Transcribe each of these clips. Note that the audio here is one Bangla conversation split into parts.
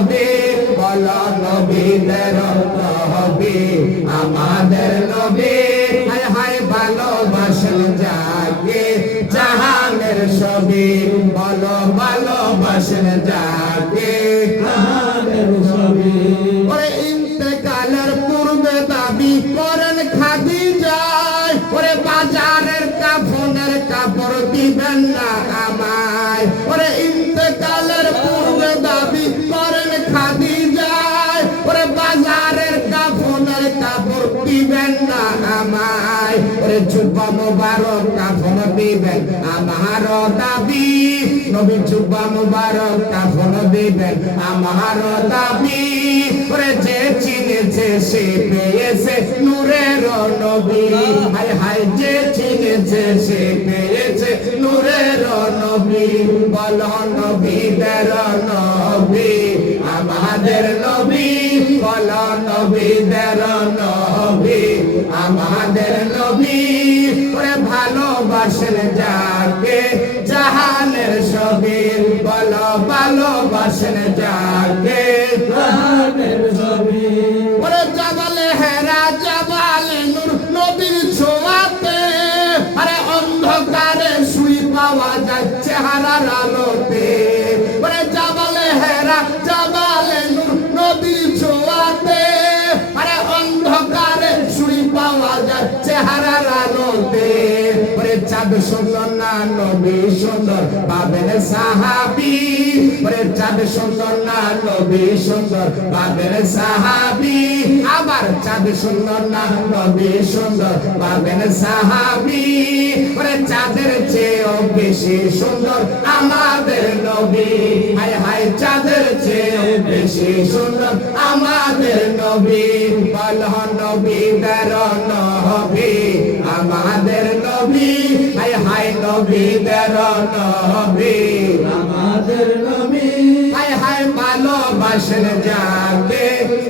নবী বলো নবীদের নবী আমাদের নবী হায় হায় ভালোবাসেন যাকে জাহানের ছবি বলো ভালোবাসেন যাকে জাহানের ছবি ওরে ইন্তেকালের পূর্বে দাবি করেন খাদিজায় ওরে বাজারের কাফনের কাপড় দিবেন না আমায় ওরে ইন্তেকালের পূর্বে দাবি করেন খাদিজায় ওরে বাজারের কাফনের কাপড় দিবেন না আমায় ওরে জুব্বা মুবারক কাফন দিবেন আমার দাবি নবী জুব্বা মুবারক কাফন দিবেন আমার দাবি ওরে যে চিনেছে সে পেয়েছে নূরের নবী হায় হায় যে চিনেছে সে পেয়েছে নূরের নবী বলো নবীদের নবী আমাদের নবী বলো নবীদের নবী আমাদের নবী ওরে ভালোবাসেন যাকে জাহানের ছবি বলো ভালোবাসেন যাকে জাহানের ছবি ওরে জাবালে হেরা জাবালে নূর নবীর ছোঁয়াতে আরে অন্ধকারে শুই পাওয়া যায় চেহারার আলোতে ওরে জাবালে হেরা জাবালে নূর নবীর ছোঁয়াতে আরে অন্ধকারে শুই পাওয়া যায় চেহারার আলোতে ওরে চাঁদ সুন্দর না নবী সুন্দর পাবেন সাহাবী ওরে চাঁদ সুন্দর না নবী সুন্দর পাবেন সাহাবী আবার চাঁদ সুন্দর না নবী সুন্দর পাবেন সাহাবী ওরে চাঁদের চেয়েও বেশি সুন্দর আমাদের নবী হায় হায় চাঁদের চেয়েও বেশি সুন্দর আমাদের নবী বলো নবীদের নবী আমাদের নবী হায় হায় নবীদের নবী আমাদের নবী হায় হায় ভালোবাসেন যাকে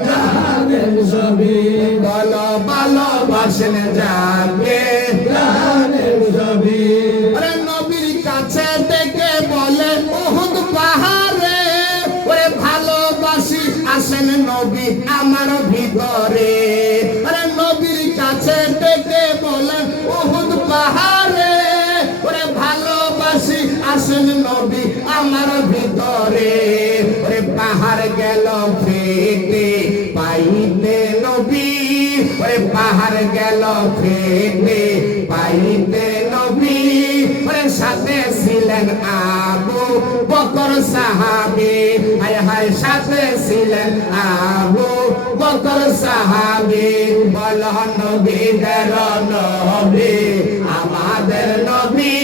জাহানের ছবি বলো ভালোবাসেন যাকে জাহানের ছবি আরে নবীর কাছে থেকে বলে উহুদ পাহাড়ে ওরে ভালোবাসি আসেন নবী আমার ভিতরে আরে নবীর কাছে থেকে বলে উহুদ পাহাড়ে ওরে ভালোবাসি আসেন নবী আমার ভিতরে ওরে পাহাড় গেল ফেটে পাইতে নবী ওরে পাহাড় গেল ফেটে পাইতে নবী ওরে সাথে ছিলেন আবু বকর সাহাবী হায় হায় সাথে ছিলেন আবু বকর সাহাবী বলো নবীদের নবী আমাদের নবী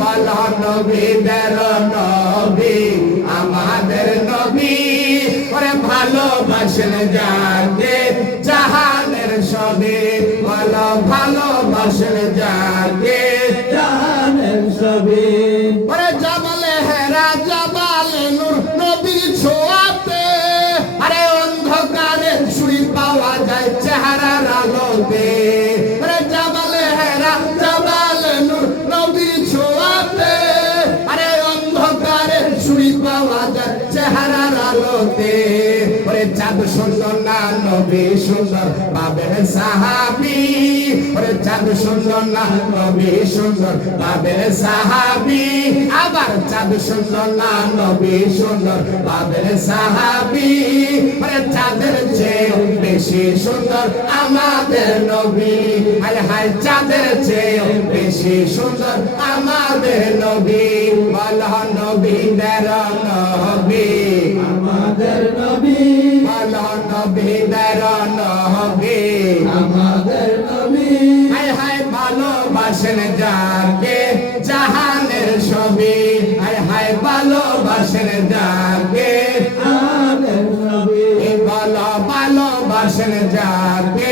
বলো নবীদের নবী আমাদের নবী ওরে ভালোবাসেন যাকে জাহানের ছবি বলো ভালোবাসেন যাকে জাহানের ছবি ওরে জাবালে হেরা জাবালে নূর নবীর ছোঁয়াতে আরে অন্ধকারে শুই পাওয়া যায় চেহারার আলোতে ওরে জাবালে হেরা জাবালে নূর নবীর ছোঁয়াতে আরে অন্ধকারে শুই পাওয়া যায় চেহারার আলোতে ওরে চাঁদ সুন্দর না নবী সুন্দর পাবেন সাহাবী ওরে চাঁদ সুন্দর না নবী সুন্দর পাবেন সাহাবী আবার চাঁদ সুন্দর না নবী সুন্দর পাবেন সাহাবী ওরে চাঁদের চেয়েও বেশি সুন্দর আমাদের নবী হায় হায় চাঁদের চেয়েও বেশি সুন্দর আমাদের নবী বলো নবীদের নবী আমাদের নবী বলো নবীদের নবী আমাদের নবী হায় হায় ভালোবাসেন যাকে জাহানের ছবি হায় হায় ভালোবাসেন যাকে জাহানের ছবি বলো ভালোবাসেন যাকে